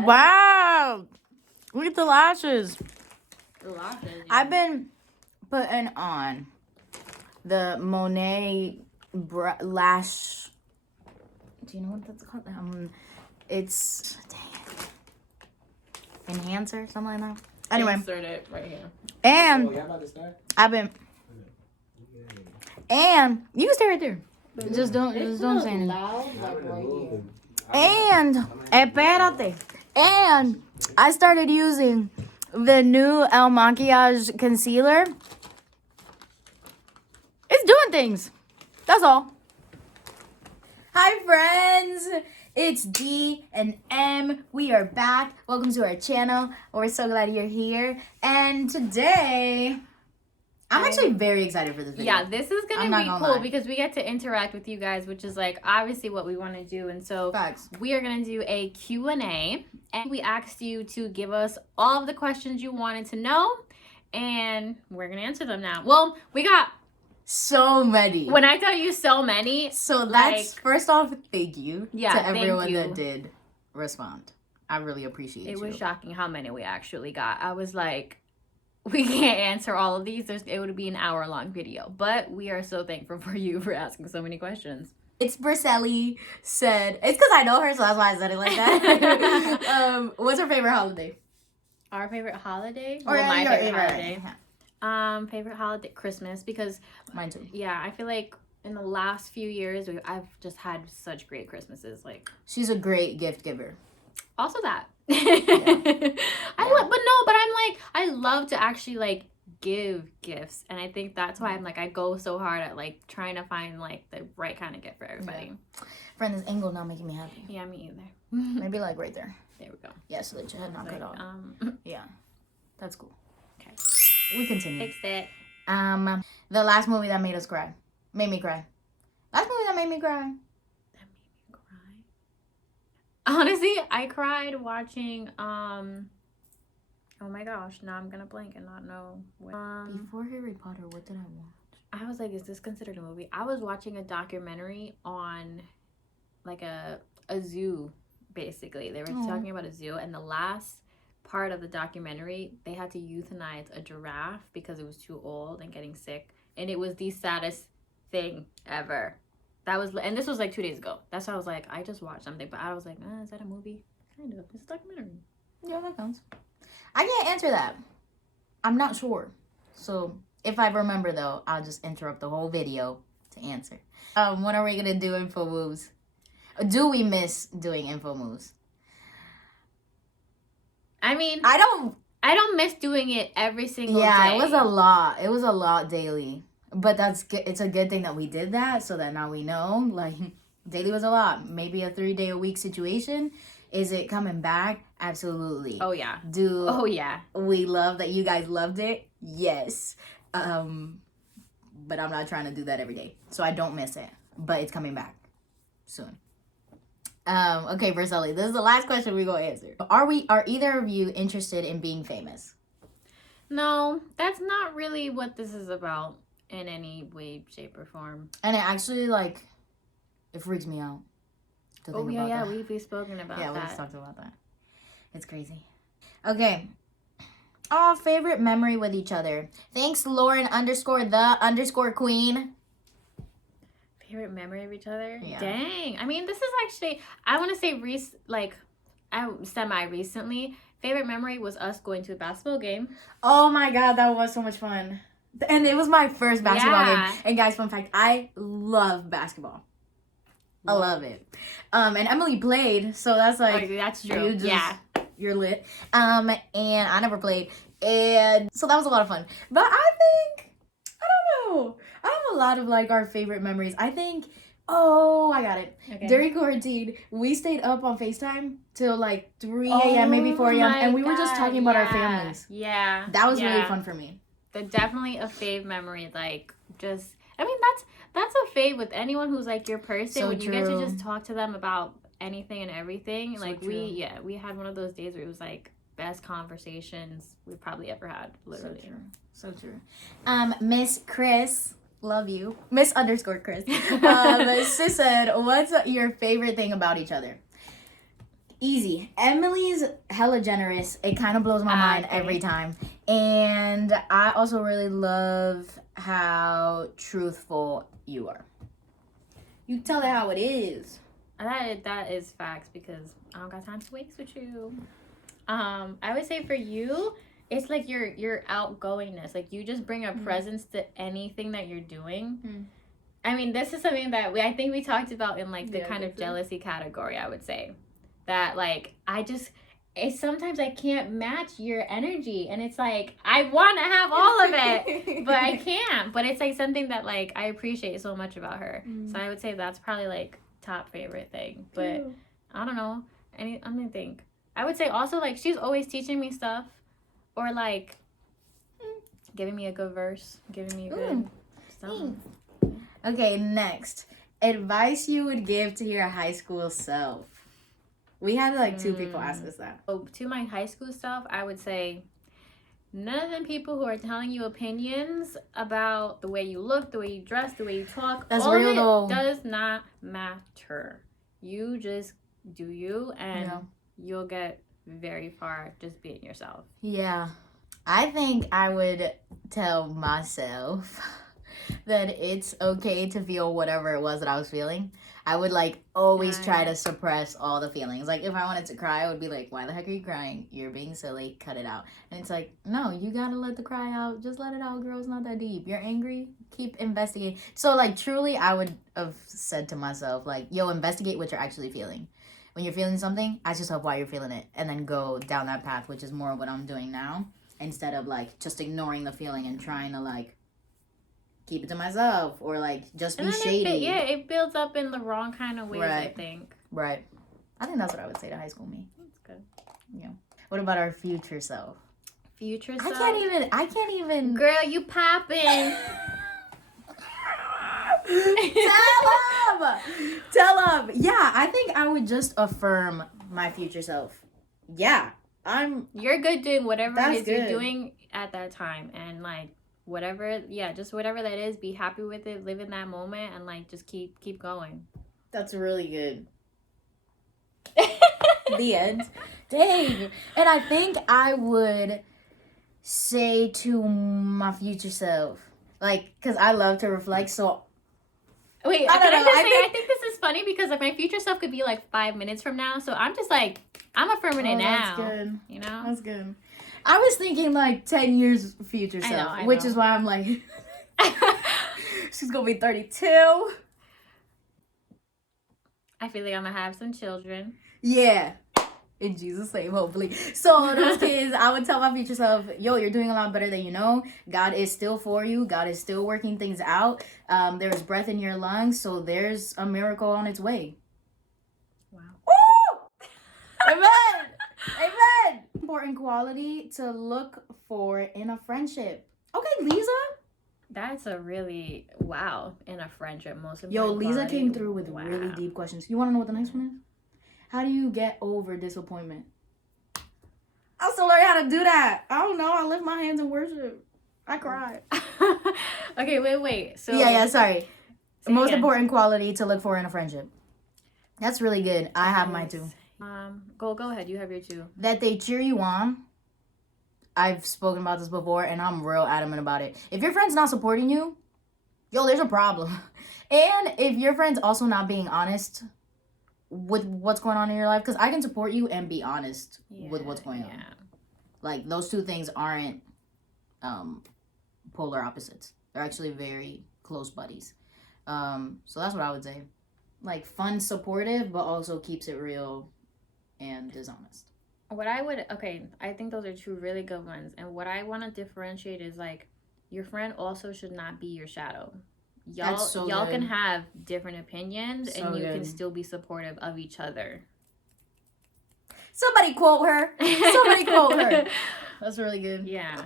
Wow. Look at the lashes. The lashes. Yeah. I've been putting on the Monet lash. Do you know what that's called? It's enhancer, something like that. Anyway, insert it right here. And Oh, y'all about to start? I've been, and you can stay right there. Just don't say anything. Loud, like right here. And espérate. And I started using the new El Maquillage concealer. It's doing things. That's all. Hi friends, it's D and M. We are back. Welcome to our channel. We're so glad you're here. And today, I'm actually very excited for this video. Yeah, this is gonna be cool lie. because we get to interact with you guys, which is like obviously what we want to do. And so Facts. we are gonna do a Q&A, and we asked you to give us all of the questions you wanted to know, and we're gonna answer them now. Well, we got So many. when I tell you so many, So that's first off, thank you to thank everyone you. that did respond. I really appreciate it you. was shocking how many we actually got. I was like, we can't answer all of these. It would be an hour-long video, but we are so thankful for you for asking so many questions. It's Briselli said, it's because I know her, so that's why I said it like that. What's her favorite holiday? Our favorite holiday? Or my your favorite holiday. Yeah. Favorite holiday, Christmas, because Mine too. yeah, I feel like in the last few years I've just had such great Christmases. Like She's a great gift giver. also that. But I'm like I love to actually like give gifts, and I think that's why I'm like I go so hard at like trying to find like the right kind of gift for everybody. Yeah. Friend, this angle not making me happy. Yeah, me either. Maybe like right there. There we go. Yeah, so that your head not cut off. Um, Yeah, that's cool. Okay. We continue. fix it. The last movie that made us cry. Made me cry. Last movie that made me cry. That made me cry. Honestly, I cried watching oh my gosh, now I'm gonna blank and not know what. Before Harry Potter, what did I watch? I was like, is this considered a movie? I was watching a documentary on like a zoo, basically. They were talking about a zoo, and the last part of the documentary, they had to euthanize a giraffe because it was too old and getting sick, and it was the saddest thing ever. And this was like 2 days ago. That's why I was like, I just watched something, but I was like, is that a movie? Kind of. It's a documentary. Yeah, that counts. I can't answer that. I'm not sure. So if I remember though, I'll just interrupt the whole video to answer. When are we gonna do info moves? Do we miss doing info moves? I mean, I don't miss doing it every single day. Yeah, it was a lot. It was a lot daily. But that's good. It's a good thing that we did that so that now we know. Like, daily was a lot. Maybe a 3-day-a-week situation. Is it coming back? Absolutely. Oh, yeah. Oh, yeah. We love that you guys loved it? Yes. But I'm not trying to do that every day. So I don't miss it. But it's coming back soon. Okay, Briselli, this is the last question we're going to answer. Are either of you interested in being famous? No, that's not really what this is about in any way, shape, or form. And it actually, like, it freaks me out. Oh, yeah, we've spoken about that. Yeah, we've talked about that. It's crazy. Okay. Oh, favorite memory with each other. Thanks, Lauren _the_ queen. Favorite memory of each other? Yeah. Dang. I mean, this is actually, I want to say, semi-recently. Favorite memory was us going to a basketball game. Oh my god, that was so much fun. And it was my first basketball game. And guys, fun fact, I love basketball. I love it. And Emily played, so that's like... Oh, that's true. You're lit. And I never played. And so that was a lot of fun. But I think, I don't know. I have a lot of like our favorite memories. I think, I got it. Okay. During quarantine, we stayed up on FaceTime till like 3 a.m., maybe 4 a.m. And we were just talking about our families. Yeah. That was really fun for me. Definitely a fave memory. Like, just, I mean, that's a fave with anyone who's like your person. So when you get to just talk to them about anything and everything. So like, we had one of those days where it was like best conversations we've probably ever had, literally. So true. Miss Chris Love you. Miss underscore Chris. Sis said, what's your favorite thing about each other? Easy. Emily's hella generous. It kind of blows my mind every time. And I also really love how truthful you are. You tell it how it is. That is facts because I don't got time to waste with you. I would say for you, it's like your outgoingness. Like you just bring a presence to anything that you're doing. I mean, this is something that I think we talked about in like the kind of jealousy category, I would say. That like sometimes I can't match your energy, and it's like I want to have all of it, but I can't. But it's like something that like I appreciate so much about her. So I would say that's probably like top favorite thing. But I don't know. I'm gonna think. I would say also like she's always teaching me stuff, or like giving me a good verse, giving me a good stuff. Okay, next advice you would give to your high school self. We had like 2 people ask us that. Oh, to my high school self, I would say none of them people who are telling you opinions about the way you look, the way you dress, the way you talk. That's all real of it though. Does not matter. You just do you, and you'll get very far just being yourself. Yeah. I think I would tell myself that it's okay to feel whatever it was that I was feeling. I would like always try to suppress all the feelings. Like if I wanted to cry, I would be like, why the heck are you crying? You're being silly. Cut it out. And it's like, no, you gotta let the cry out. Just let it out, girl. It's not that deep. You're angry. Keep investigating. So like truly, I would have said to myself like, yo, investigate what you're actually feeling. When you're feeling something, ask yourself why you're feeling it. And then go down that path, which is more what I'm doing now. Instead of like just ignoring the feeling and trying to like keep it to myself or like just be shady. It builds up in the wrong kind of ways, I think. Right. I think that's what I would say to high school me. That's good. Yeah. What about our future self? Future self? I can't even. Girl, you popping. Tell him. Yeah, I think I would just affirm my future self. Yeah. You're good doing whatever it is good. you're doing at that time, and like whatever that is, be happy with it, live in that moment, and like just keep going. That's really good. The end. Dang. And I think I would say to my future self, like, because I love to reflect, so wait, I think this is funny because like my future self could be like 5 minutes from now, so I'm just like I'm affirming it now. That's good. You know? That's good. I was thinking like 10 years future self, I know. which is why I'm like, she's going to be 32. I feel like I'm going to have some children. Yeah. In Jesus' name, hopefully. So those kids, I would tell my future self, yo, you're doing a lot better than you know. God is still for you. God is still working things out. There's breath in your lungs, so there's a miracle on its way. Wow. Woo! Amen. Amen. Important quality to look for in a friendship. Okay, Lisa. That's a really in a friendship. Most of Lisa came through with really deep questions. You want to know what the next one is? How do you get over disappointment? I still learning how to do that. I don't know. I lift my hands in worship. I cry. Okay, wait. So sorry. Most important quality to look for in a friendship. That's really good. I have mine too. Go ahead. You have your two. That they cheer you on. I've spoken about this before, and I'm real adamant about it. If your friend's not supporting you, there's a problem. And if your friend's also not being honest with what's going on in your life, because I can support you and be honest with what's going on. Like, those two things aren't polar opposites. They're actually very close buddies. So that's what I would say. Like, fun, supportive, but also keeps it real and dishonest. I think those are two really good ones. And what I want to differentiate is, like, your friend also should not be your shadow. Y'all can have different opinions, and you can still be supportive of each other. Somebody quote her. That's really good. Yeah.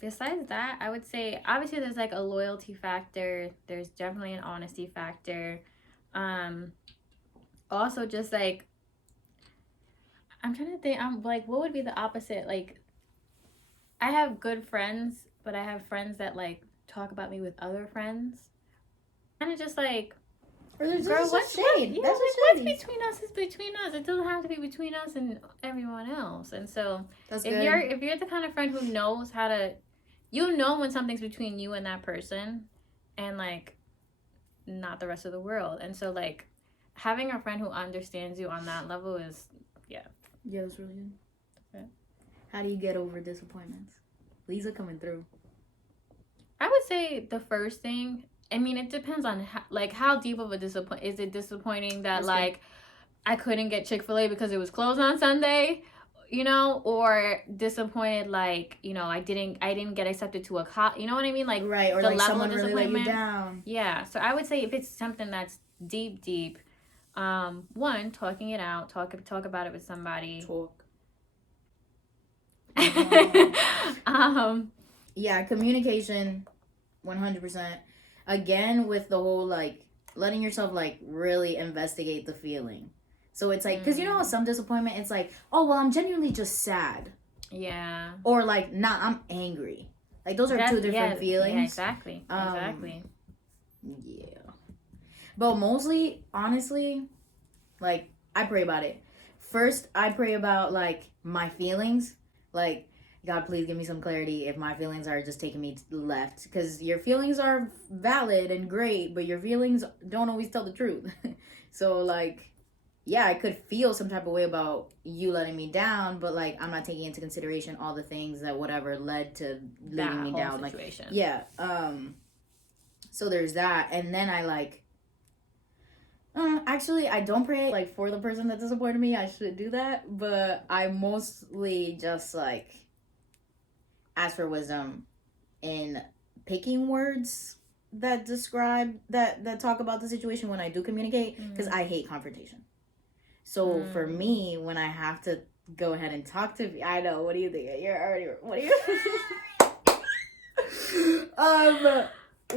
Besides that, I would say obviously there's like a loyalty factor. There's definitely an honesty factor. Also just like I'm trying to think. I'm like, what would be the opposite? Like, I have good friends, but I have friends that like talk about me with other friends. Kind of just like, Or there's girl, just what's shade. yeah, That's like, just what's shady. between us is between us. It doesn't have to be between us and everyone else. And so That's if good. you're the kind of friend who knows how to, you know when something's between you and that person, and like not the rest of the world. And so like having a friend who understands you on that level is Yeah, that's really good. Okay. How do you get over disappointments? Lisa coming through. I would say the first thing. I mean, it depends on how deep of a disappoint. Is it disappointing that That's like I couldn't get Chick-fil-A because it was closed on Sunday, you know, or disappointed like, you know, I didn't get accepted to a you know what I mean, like Right, or the like level someone of really let you disappointment. down. Yeah, so I would say if it's something that's deep, one, talking it out, talk about it with somebody. Talk. um Yeah, communication, 100%. Again, with the whole like letting yourself like really investigate the feeling. So it's like, because you know how some disappointment, it's like, oh, well, I'm genuinely just sad. Yeah. Or like, nah, I'm angry. Like, those are two different feelings. Yeah, exactly. Exactly. Yeah. But mostly, honestly, like, I pray about it. First, I pray about like my feelings. Like, God, please give me some clarity if my feelings are just taking me left. Because your feelings are valid and great, but your feelings don't always tell the truth. So, like, yeah, I could feel some type of way about you letting me down, but like, I'm not taking into consideration all the things that whatever led to leaving me down. Situation. Like, yeah. So there's that. And then I like, actually, I don't pray like for the person that disappointed me. I should do that, but I mostly just like ask for wisdom in picking words that describe that talk about the situation when I do communicate, because I hate confrontation. So for me, when I have to go ahead and talk to, I know. What do you think? You're already. What do you?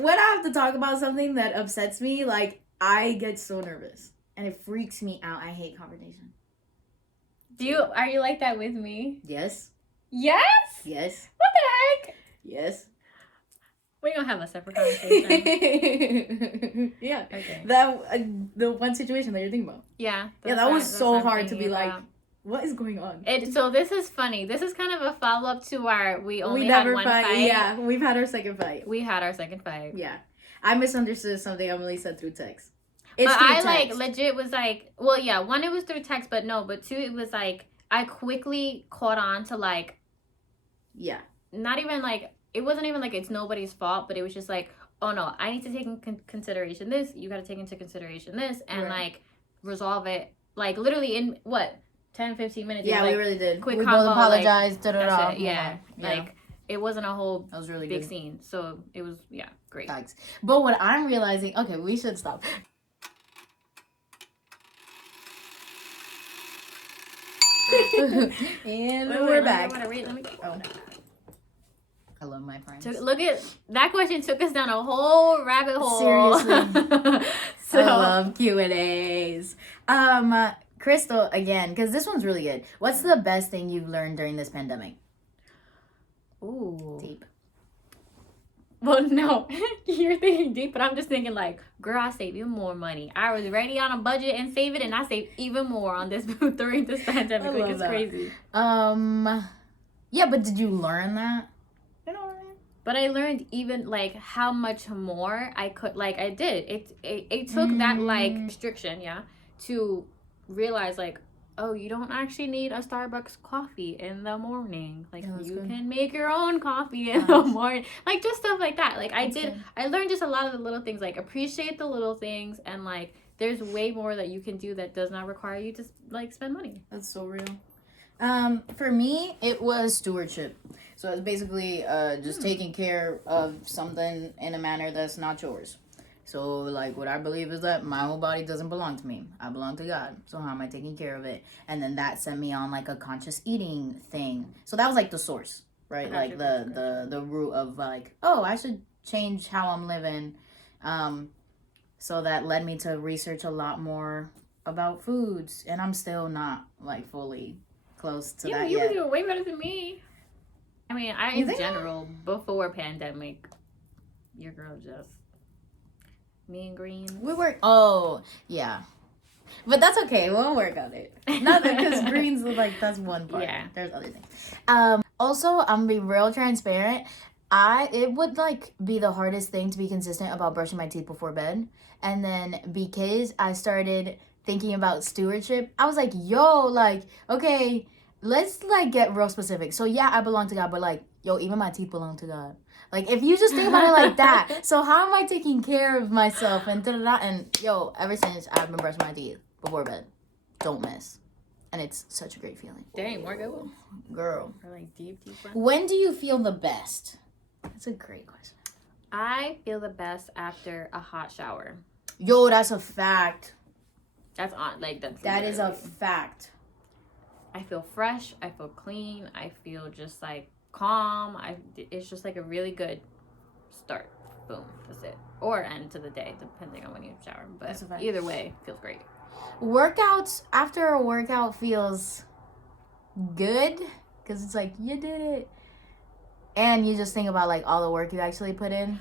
When I have to talk about something that upsets me, like, I get so nervous and it freaks me out. I hate confrontation. Are you like that with me? Yes. Yes? Yes. What the heck? Yes. We're gonna have a separate conversation. Yeah. Okay. The one situation that you're thinking about. Yeah. Yeah, that was so hard to be like, what is going on? So this is funny. This is kind of a follow-up to our we only never had one fight. Yeah, we've had our second fight. We had our second fight. Yeah. I misunderstood something Emily said through text. But I like legit was like, well, yeah, one, it was through text, but no, but two, it was like I quickly caught on to like, yeah, not even like, it wasn't even like it's nobody's fault, but it was just like, oh no, I need to take in consideration this, you got to take into consideration this, and like resolve it like literally in what 10-15 minutes. Yeah, like, we really did. Quick we combo, both apologized. Like, yeah, like it wasn't a whole that was really big good scene, so it was great. Thanks. But what I'm realizing, okay, we should stop. And we're back. Let me I love my friends. Look at that question, took us down a whole rabbit hole. Seriously. So, I love Q&As. Crystal, again, because this one's really good. What's the best thing you've learned during this pandemic? Ooh. Deep. Well, no, you're thinking deep, but I'm just thinking like, girl, I saved even more money. I was ready on a budget and save it, and I saved even more on this during this pandemic. Like, it's crazy. Yeah, but did you learn that? But I learned even like how much more I could, like I did. It took that like restriction, to realize like, oh, you don't actually need a Starbucks coffee in the morning. Like you can make your own coffee in the morning. Like just stuff like that. Like I learned just a lot of the little things, like appreciate the little things, and like there's way more that you can do that does not require you to like spend money. That's so real. For me, it was stewardship. So it's basically just taking care of something in a manner that's not yours. So, like, what I believe is that my whole body doesn't belong to me. I belong to God. So how am I taking care of it? And then that sent me on, like, a conscious eating thing. So that was, like, the source, right? Like, the root of, like, oh, I should change how I'm living. So that led me to research a lot more about foods. And I'm still not, like, fully close to that yet. You were doing way better than me. I mean, in general, before pandemic, your girl just mean green. We work. Oh, yeah. But that's okay. We'll work on it. Not because greens look like that's one part. Yeah. There's other things. Also, I'm gonna be real transparent. It would like be the hardest thing to be consistent about brushing my teeth before bed. And then because I started thinking about stewardship, I was like, yo, like, okay, let's like get real specific. So yeah, I belong to God, but like, yo, even my teeth belong to God. Like, if you just think about it like that, so how am I taking care of myself and da-da-da? And yo, ever since I've been brushing my teeth before bed, don't miss. And it's such a great feeling. Dang, more good ones. Girl. Or like deep ones. When do you feel the best? That's a great question. I feel the best after a hot shower. Yo, that's a fact. That's on, like, That is a fact. I feel fresh. I feel clean. I feel just like calm. It's just like a really good start. Boom. That's it. Or end to the day, depending on when you shower. But either way, feels great. Workouts, after a workout feels good because it's like you did it. And you just think about like all the work you actually put in.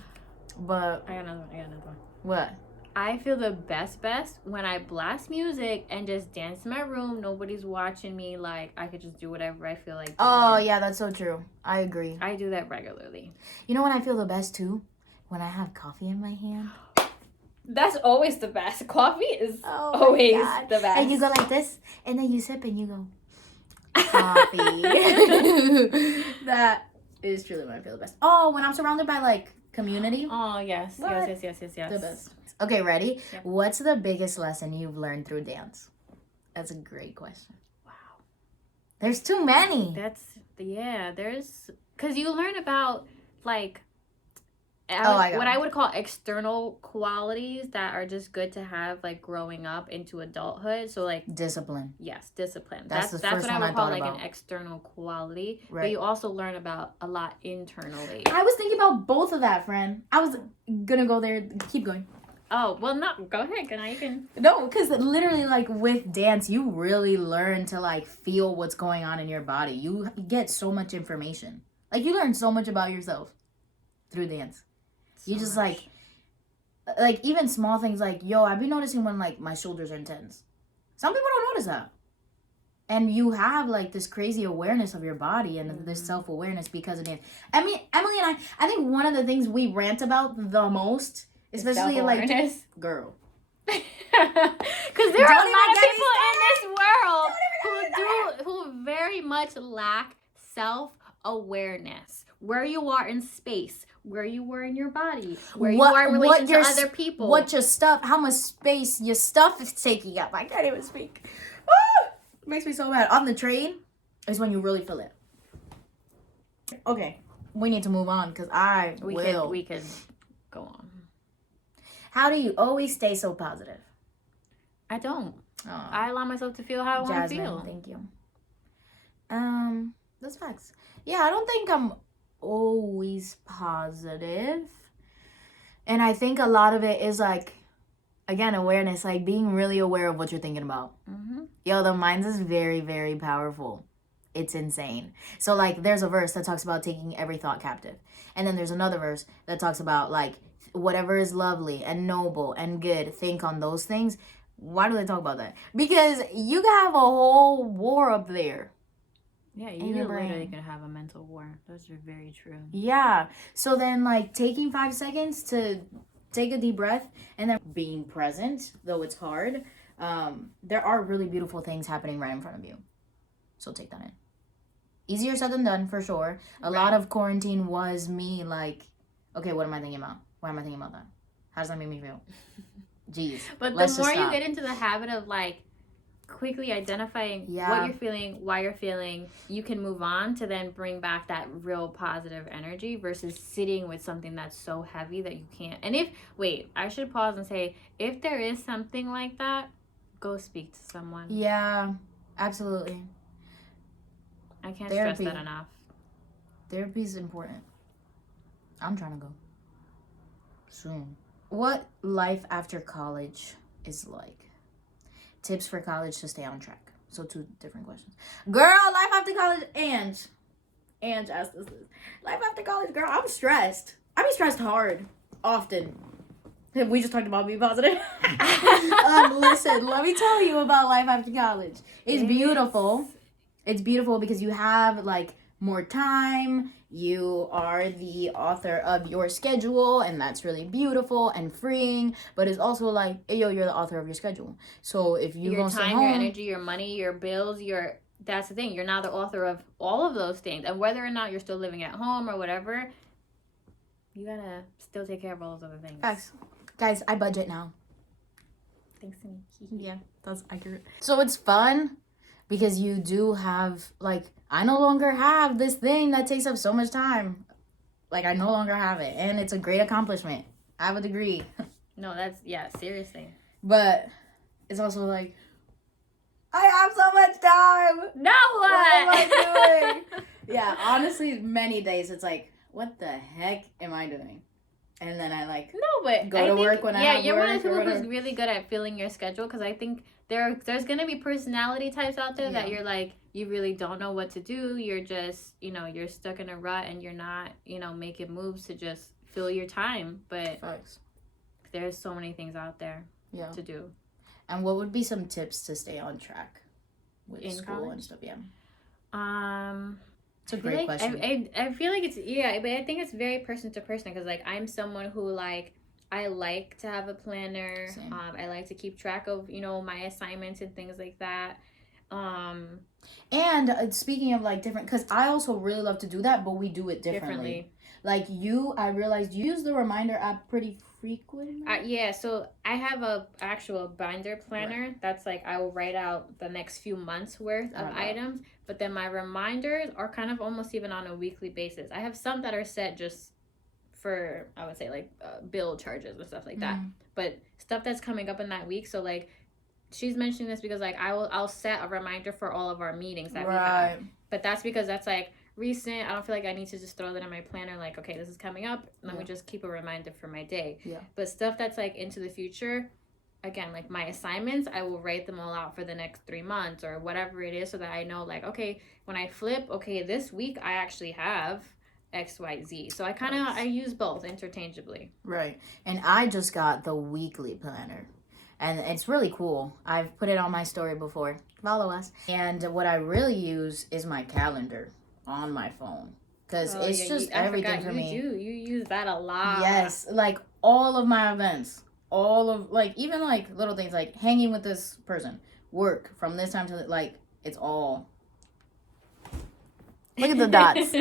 But I got another one. What? I feel the best when I blast music and just dance in my room. Nobody's watching me. Like, I could just do whatever I feel like doing. Oh, yeah, that's so true. I agree. I do that regularly. You know when I feel the best, too? When I have coffee in my hand. That's always the best. Coffee is always the best. And you go like this, and then you sip, and you go, coffee. That is truly when I feel the best. Oh, when I'm surrounded by, like, community. Oh, yes. What? Yes. The best. Okay, ready? Yep. What's the biggest lesson you've learned through dance? That's a great question. Wow. There's too many. There's... Because you learn about, like... what I would call external qualities that are just good to have, like, growing up into adulthood. So, like... Discipline. Yes, discipline. That's what first I one would call, like, about. an external quality. Right. But you also learn about a lot internally. I was thinking about both of that, friend. I was gonna go there. Keep going. Oh, well, no. Go ahead. Now you can... No, because literally, like, with dance, you really learn to, like, feel what's going on in your body. You get so much information. Like, you learn so much about yourself through dance. You just like even small things like, yo, I've been noticing when like my shoulders are intense. Some people don't notice that. And you have like this crazy awareness of your body and this self-awareness because of dance. I mean, Emily and I think one of the things we rant about the most, especially like, girl. Because there are a lot of people in this world who very much lack self-awareness. Where you are in space, where you are in your body, where you are in relation to other people. What your stuff, how much space your stuff is taking up. I can't even speak. Ah! Makes me so mad. On the train is when you really feel it. Okay, we need to move on because we could go on. How do you always stay so positive? I don't. Aww. I allow myself to feel how I want to feel. Thank you. That's facts. Yeah, I don't think I'm always positive. And I think a lot of it is like, again, awareness, like being really aware of what you're thinking about. Mm-hmm. Yo, the mind is very, very powerful. It's insane. So like there's a verse that talks about taking every thought captive. And then there's another verse that talks about like whatever is lovely and noble and good, think on those things. Why do they talk about that? Because you can have a whole war up there. Yeah, you literally can have a mental war. Those are very true. Yeah. So then, like, taking 5 seconds to take a deep breath and then being present, though it's hard, there are really beautiful things happening right in front of you. So take that in. Easier said than done, for sure. A lot of quarantine was me, like, okay, what am I thinking about? Why am I thinking about that? How does that make me feel? Jeez. But the more you get into the habit of, like, quickly identifying what you're feeling, why you're feeling, you can move on to then bring back that real positive energy versus sitting with something that's so heavy that you can't. And I should pause and say, if there is something like that, go speak to someone. Yeah, absolutely. I can't stress that enough. Therapy is important. I'm trying to go soon. What life after college is like? Tips for college to stay on track. So 2 different questions. Girl, life after college, and asked us this. Life after college, girl, I'm stressed. I be stressed hard. often. We just talked about being positive. Listen, let me tell you about life after college. It's beautiful. It's beautiful because you have like more time. You are the author of your schedule, and that's really beautiful and freeing. But it's also like, yo, you're the author of your schedule. So if you your go time, home, your energy, your money, your bills, that's the thing. You're now the author of all of those things, and whether or not you're still living at home or whatever, you gotta still take care of all those other things. Facts. Guys, I budget now. Thanks to me. Yeah, that's accurate. So it's fun because you do have, like, I no longer have this thing that takes up so much time. Like, I no longer have it. And it's a great accomplishment. I have a degree. No, seriously. But it's also like, I have so much time. Now what? What am I doing? Yeah, honestly, many days it's like, what the heck am I doing? And then I go to work when I have work. Yeah, you're one of the people who's really good at filling your schedule, because I think there's gonna be personality types out there that you're like, you really don't know what to do. You're just, you're stuck in a rut and you're not, making moves to just fill your time. But Facts. There's so many things out there to do. And what would be some tips to stay on track with in school college? And stuff? Yeah. It's a great question. I feel like it's but I think it's very person to person, because like I'm someone who I like to have a planner. Same. I like to keep track of my assignments and things like that. And speaking of like different, because I also really love to do that, but we do it differently. Like I realized you use the reminder app pretty frequently. So I have a actual binder planner that's like I will write out the next few months worth of items, but then my reminders are kind of almost even on a weekly basis. I have some that are set just for, I would say, like bill charges and stuff like that, but stuff that's coming up in that week. So like she's mentioning this because like I'll set a reminder for all of our meetings that we have, but that's because that's like recent. I don't feel like I need to just throw that in my planner like, okay, this is coming up, let me just keep a reminder for my day. But stuff that's like into the future, again, like my assignments, I will write them all out for the next 3 months or whatever it is, so that I know like, okay, when I flip, okay, this week I actually have XYZ. So I use both interchangeably. Right. And I just got the weekly planner, and it's really cool. I've put it on my story before. Follow us. And what I really use is my calendar on my phone, because it's just everything for me. You use that a lot. Yes, like all of my events, all of like even like little things like hanging with this person, work from this time to like it's all. Look at the dots.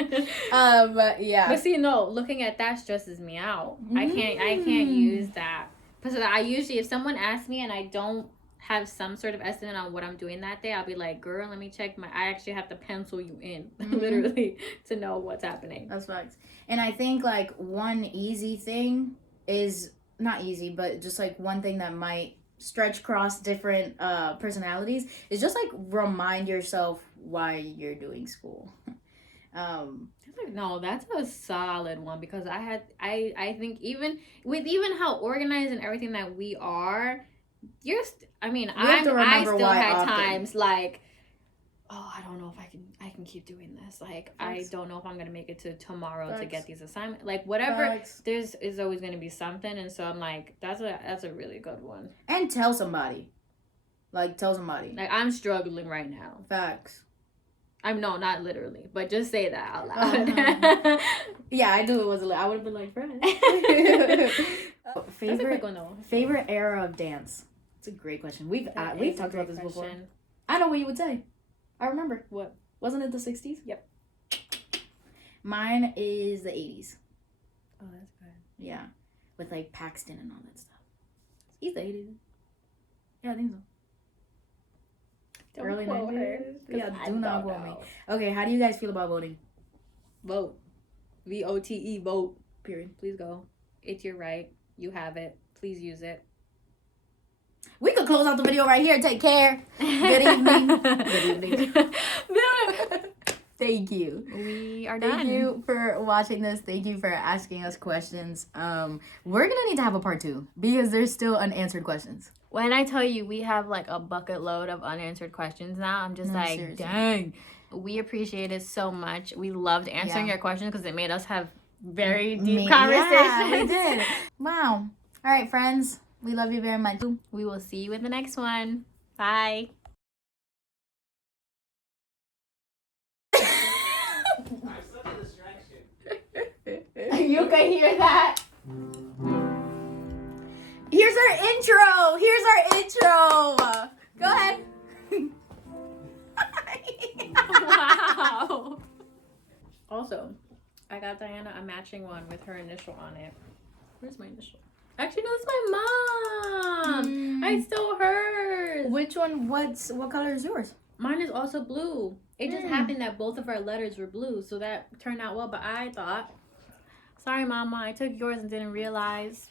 Yeah. But see, no, looking at that stresses me out. I can't use that, because I usually, if someone asks me and I don't have some sort of estimate on what I'm doing that day, I'll be like, girl, let me check I actually have to pencil you in literally to know what's happening. That's facts. And I think like one easy thing is not easy, but just like one thing that might stretch across different personalities is just like remind yourself why you're doing school. No, that's a solid one, because I think even with how organized and everything that we are, I still had times like, oh, I don't know if I can keep doing this. Like, I don't know if I'm gonna make it to tomorrow to get these assignments. Like, whatever. There's always gonna be something, and so I'm like, that's a really good one. And tell somebody. Like, I'm struggling right now. Facts. Not literally, but just say that out loud. Yeah, I knew it was. I would have been like, friend. Favorite era of dance. It's a great question. We've talked about this before. I know what you would say. I remember. What? Wasn't it the 60s? Yep. Mine is the 80s. Oh, that's good. Yeah, with like Paxton and all that stuff. He's the 80s. Yeah, I think so. Early 90s. Yeah, do not quote me. Okay, how do you guys feel about voting? Vote. VOTE, vote. Period. Please go. It's your right. You have it. Please use it. We could close out the video right here. Take care. Good evening. Good evening. Thank you. We are done. Thank you for watching this. Thank you for asking us questions. We're gonna need to have a part 2 because there's still unanswered questions. When I tell you we have like a bucket load of unanswered questions now, I'm just seriously. Dang. We appreciate it so much. We loved answering your questions because it made us have very deep Yeah, conversation. we did. Wow. All right, friends. We love you very much. We will see you in the next one. Bye. You can hear that. Here's our intro. Go ahead. Wow. Also, I got Diana a matching one with her initial on it. Where's my initial? Actually, no, it's my mom. I stole hers. Which one? What color is yours? Mine is also blue. It just happened that both of our letters were blue, so that turned out well. But I thought, sorry, Mama, I took yours and didn't realize.